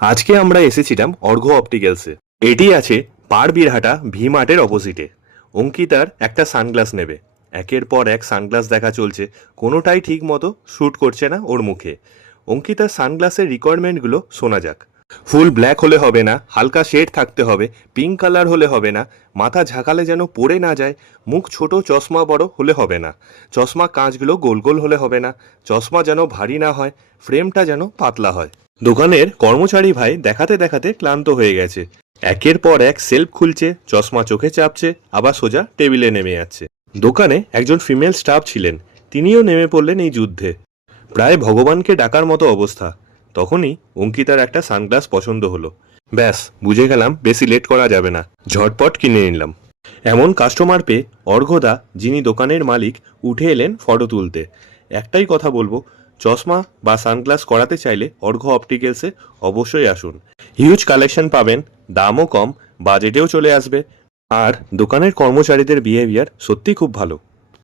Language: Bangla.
আজকে আমরা এসেছিলাম অর্ঘ্য অপটিক্যালসে। এটি আছে পাড়বিরহাটা ভি মার্টের অপোজিটে। অঙ্কিতার একটা সানগ্লাস নেবে। একের পর এক সানগ্লাস দেখা চলছে, কোনোটাই ঠিক মতো শ্যুট করছে না ওর মুখে। অঙ্কিতার সানগ্লাসের রিকোয়ারমেন্টগুলো শোনা যাক। ফুল ব্ল্যাক হলে হবে না, হালকা শেড থাকতে হবে, পিঙ্ক কালার হলে হবে না, মাথা ঝাঁকালে যেন পড়ে না যায়, মুখ ছোট চশমা বড় হলে হবে না, চশমা কাঁচগুলো গোল গোল হলে হবে না, চশমা যেন ভারী না হয়, ফ্রেমটা যেন পাতলা হয়। দোকানের কর্মচারী ভাই দেখাতে দেখাতে ক্লান্ত হয়ে গেছে। একের পর এক সেলফ খুলছে, চশমা চোখে চাপছে, আবার সোজা টেবিলে নেমে যাচ্ছে। দোকানে একজন ফিমেল স্টাফ ছিলেন, তিনিও নেমে পড়লেন এই যুদ্ধে। প্রায় ভগবানকে ডাকার মতো অবস্থা। তখনই অঙ্কিতার একটা সানগ্লাস পছন্দ হলো। ব্যাস, বুঝে গেলাম বেশি লেট করা যাবে না, ঝটপট কিনে নিলাম। এমন কাস্টমার পেয়ে অর্ঘ্যদা, যিনি দোকানের মালিক, উঠে এলেন ফটো তুলতে। একটাই কথা বলবো, চশমা বা সানগ্লাস করাতে চাইলে অর্ঘ্য অপটিক্যালসে অবশ্যই আসুন। হিউজ কালেকশন পাবেন, দামও কম, বাজেটেও চলে আসবে। আর দোকানের কর্মচারীদের বিহেভিয়ার সত্যি খুব ভালো।